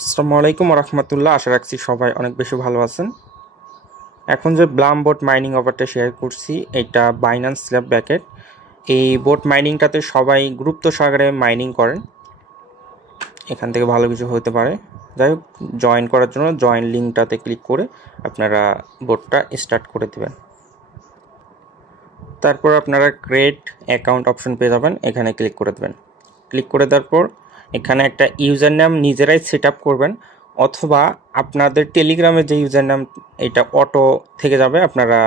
আসসালামু আলাইকুম রহমতুল্লাহ। আশা রাখছি সবাই অনেক বেশি ভালো আছেন। এখন যে ব্লাম বোট মাইনিং অফারটা শেয়ার করছি, এটা বাইন্যান্স স্ল্যাব ব্যাকেট। এই বোট মাইনিংটাতে সবাই গুরুত্ব সহকারে মাইনিং করেন, এখান থেকে ভালো কিছু হতে পারে। যাই হোক, জয়েন করার জন্য জয়েন লিঙ্কটাতে ক্লিক করে আপনারা বোটটা স্টার্ট করে দেবেন। তারপর আপনারা ক্রিয়েট অ্যাকাউন্ট অপশন পেয়ে যাবেন, এখানে ক্লিক করে দেবেন। ক্লিক করে দেওয়ার পর এখানে একটা ইউজার নেম নিজেরাই সেট আপ করবেন, অথবা আপনাদের টেলিগ্রামের যে ইউজার নেম এটা অটো থেকে যাবে। আপনারা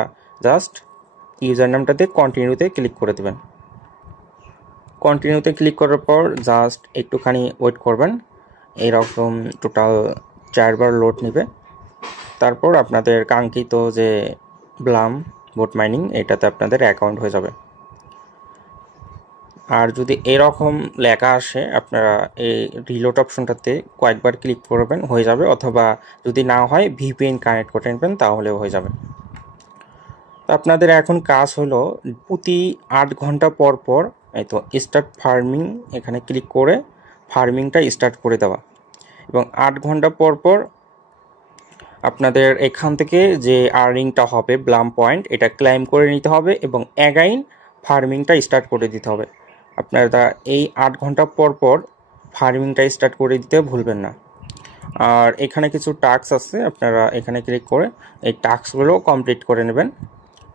জাস্ট ইউজার নেমটাতে কন্টিনিউতে ক্লিক করে দেবেন। কন্টিনিউতে ক্লিক করার পর জাস্ট একটুখানি ওয়েট করবেন, এইরকম টোটাল 4বার লোড নেবে। তারপর আপনাদের কাঙ্ক্ষিত যে ব্লাম বোট মাইনিং এটাতে আপনাদের অ্যাকাউন্ট হয়ে যাবে। আর যদি এরকম লেখা আসে, আপনারা এই রিলোড অপশনটাতে কয়েকবার ক্লিক করবেন, হয়ে যাবে। অথবা যদি না হয় ভিপিএন কানেক্ট করে নেবেন, তাহলেও হয়ে যাবে। তো আপনাদের এখন কাজ হলো প্রতি 8 ঘন্টা পর পর এই তো স্টার্ট ফার্মিং এখানে ক্লিক করে ফার্মিংটা স্টার্ট করে দেওয়া, এবং 8 ঘন্টা পর পর আপনাদের এখান থেকে যে আর্নিংটা হবে ব্লাম পয়েন্ট এটা ক্লাইম করে নিতে হবে, এবং অ্যাগাইন ফার্মিংটা স্টার্ট করে দিতে হবে। আপনারা এই 8 ঘন্টা পর পর ফার্মিংটা স্টার্ট করে দিতে ভুলবেন না। আর এখানে কিছু টাস্ক আছে, আপনারা এখানে ক্লিক করে এই টাস্কগুলো কমপ্লিট করে নেবেন।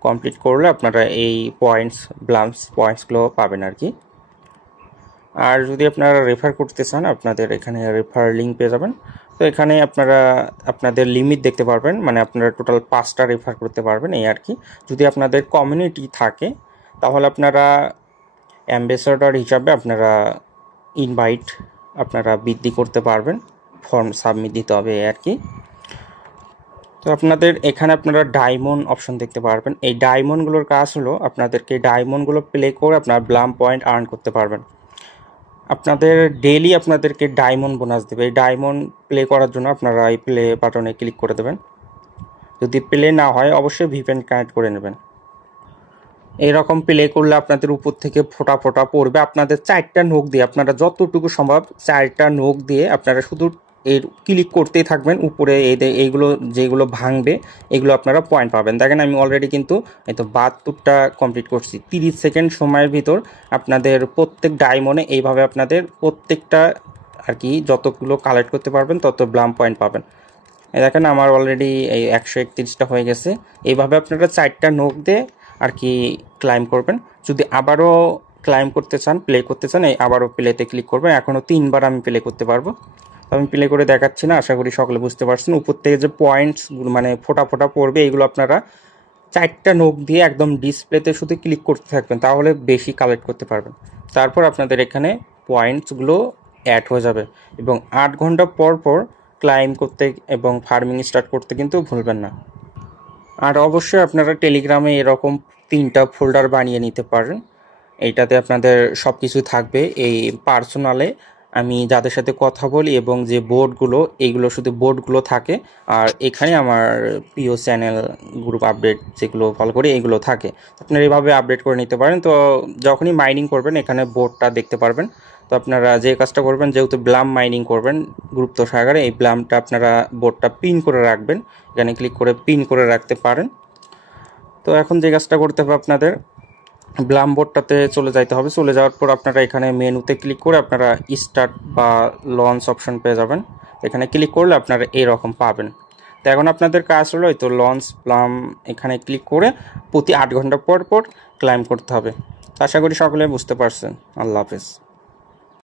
কমপ্লিট করলে আপনারা এই ব্লামস পয়েন্টসগুলো পাবেন আর কি। আর যদি আপনারা রেফার করতে চান, আপনাদের এখানে রেফার লিঙ্ক পেয়ে যাবেন। তো এখানে আপনারা আপনাদের লিমিট দেখতে পারবেন, মানে আপনারা টোটাল 5টা রেফার করতে পারবেন এই আর কি। যদি আপনাদের কমিউনিটি থাকে তাহলে আপনারা অ্যাম্বাসেডর হিসাবে আপনারা ইনভাইট আপনারা বৃদ্ধি করতে পারবেন, ফর্ম সাবমিট দিতে হবে এই আর কি। তো আপনাদের এখানে আপনারা ডায়মন্ড অপশন দেখতে পারবেন। এই ডায়মন্ডগুলোর কাজ হলো আপনাদেরকে ডায়মন্ডগুলো প্লে করে আপনার ব্লাম পয়েন্ট আর্ন করতে পারবেন। আপনাদের ডেইলি আপনাদেরকে ডায়মন্ড বোনাস দেবে। এই ডায়মন্ড প্লে করার জন্য আপনারা এই প্লে বাটনে ক্লিক করে দেবেন। যদি প্লে না হয় অবশ্যই ভিপিএন কানেক্ট করে নেবেন। এইরকম প্লে করলে আপনাদের উপর থেকে ফোঁটা ফোঁটা পড়বে। আপনাদের 4টা নোক দিয়ে, আপনারা যতটুকু সম্ভব 4টা নোক দিয়ে আপনারা শুধু এর ক্লিক করতেই থাকবেন। উপরে এইগুলো যেগুলো ভাঙবে এগুলো আপনারা পয়েন্ট পাবেন। দেখেন আমি অলরেডি কিন্তু এই তো 72টা কমপ্লিট করছি 30 সেকেন্ড সময়ের ভিতর। আপনাদের প্রত্যেক ডায়মন্ডে এইভাবে আপনাদের প্রত্যেকটা আর কি যতগুলো কালেক্ট করতে পারবেন তত ব্লাম পয়েন্ট পাবেন। এই দেখেন আমার অলরেডি এই 131টা হয়ে গেছে। এইভাবে আপনারা 4টা নোক দিয়ে আর কি ক্লাইম করবেন। যদি আবারও ক্লাইম করতে চান, প্লে করতে চান, এই আবারও প্লেতে ক্লিক করবেন। এখনও 3বার আমি প্লে করতে পারবো, আমি প্লে করে দেখাচ্ছি না, আশা করি সকলে বুঝতে পারছেন। উপর থেকে যে পয়েন্টসগুলো মানে ফোঁটা ফোঁটা পড়বে এইগুলো আপনারা 4টা নোক দিয়ে একদম ডিসপ্লেতে শুধু ক্লিক করতে থাকবেন, তাহলে বেশি কালেক্ট করতে পারবেন। তারপর আপনাদের এখানে পয়েন্টসগুলো অ্যাড হয়ে যাবে, এবং 8 ঘন্টা পর পর ক্লাইম করতে এবং ফার্মিং স্টার্ট করতে কিন্তু ভুলবেন না। আর অবশ্যই আপনারা টেলিগ্রামে এরকম 3টা ফোল্ডার বানিয়ে নিতে পারেন। এইটাতে আপনাদের সব কিছু থাকবে। এই পার্সোনালে আমি যাদের সাথে কথা বলি এবং যে বোর্ডগুলো এইগুলো শুধু বোর্ডগুলো থাকে, আর এখানে আমার প্রিয় চ্যানেল গ্রুপ আপডেট যেগুলো ফলো করি এইগুলো থাকে। আপনারা এইভাবে আপডেট করে নিতে পারেন। তো যখনই মাইনিং করবেন এখানে বোর্ডটা দেখতে পারবেন। তো আপনারা যে কাজটা করবেন, যেহেতু ব্লাম মাইনিং করবেন গুরুত্ব সহকারে, এই ব্লামটা আপনারা বোর্ডটা পিন করে রাখবেন। এখানে ক্লিক করে পিন করে রাখতে পারেন। তো এখন যে কাজটা করতে হবে, আপনাদের ব্লাম বোর্ডটাতে চলে যাইতে হবে। চলে যাওয়ার পর আপনারা এখানে মেনুতে ক্লিক করে আপনারা স্টার্ট বা লঞ্চ অপশন পেয়ে যাবেন। এখানে ক্লিক করলে আপনারা এইরকম পাবেন। তো এখন আপনাদের কাজ হলো এই তো লঞ্চ ব্লাম এখানে ক্লিক করে প্রতি 8 ঘন্টা পর পর ক্লাইম করতে হবে। আশা করি সকলে বুঝতে পারছেন। আল্লাহ হাফেজ।